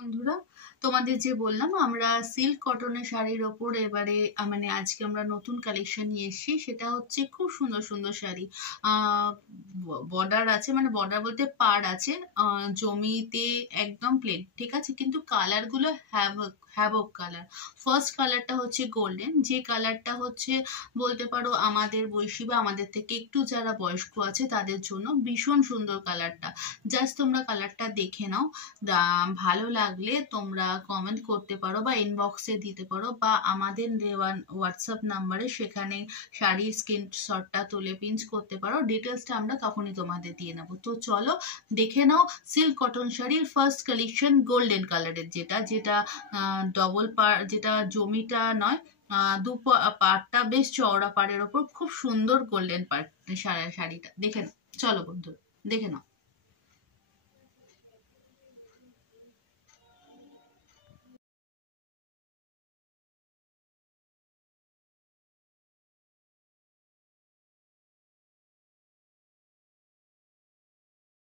বন্ধুরা, তোমাদের যে বললাম আমরা সিল্ক কটনের শাড়ির ওপর এবারে মানে আজকে আমরা নতুন কালেকশন নিয়ে এসেছি। সেটা হচ্ছে খুব সুন্দর সুন্দর শাড়ি। বর্ডার আছে, মানে বর্ডার বলতে পাড় আছে। জমিতে একদম প্লেন, ঠিক আছে, কিন্তু কালার গুলো হ্যাভক হ্যাভক কালার। ফার্স্ট কালারটা হচ্ছে গোল্ডেন, যে কালারটা হচ্ছে বলতে পারো আমাদের বয়সী বা আমাদের থেকে একটু যারা বয়স্ক আছে তাদের জন্য ভীষণ সুন্দর কালারটা। জাস্ট তোমরা কালারটা দেখে নাও। ভালো লাগলে তোমরা কমেন্ট করতে পারো বা ইনবক্সে দিতে পারো, বা আমাদের দেওয়া হোয়াটসঅ্যাপ নাম্বারে সেখানে শাড়ির স্ক্রিনশটটা তুলে পিঞ্চ করতে পারো। ডিটেলসটা আমরা তখনই তোমাদের দিয়ে নেবো। তো চলো দেখে নাও সিল্ক কটন শাড়ির ফার্স্ট কালেকশন গোল্ডেন কালারের, যেটা যেটা ডবল পাড়, যেটা জমিটা নয়, পাড়টা বেশ চওড়া পাড়ের ওপর খুব সুন্দর গোল্ডেন পাড় শাড়িটা দেখে নাও। চলো বন্ধু দেখে নাও।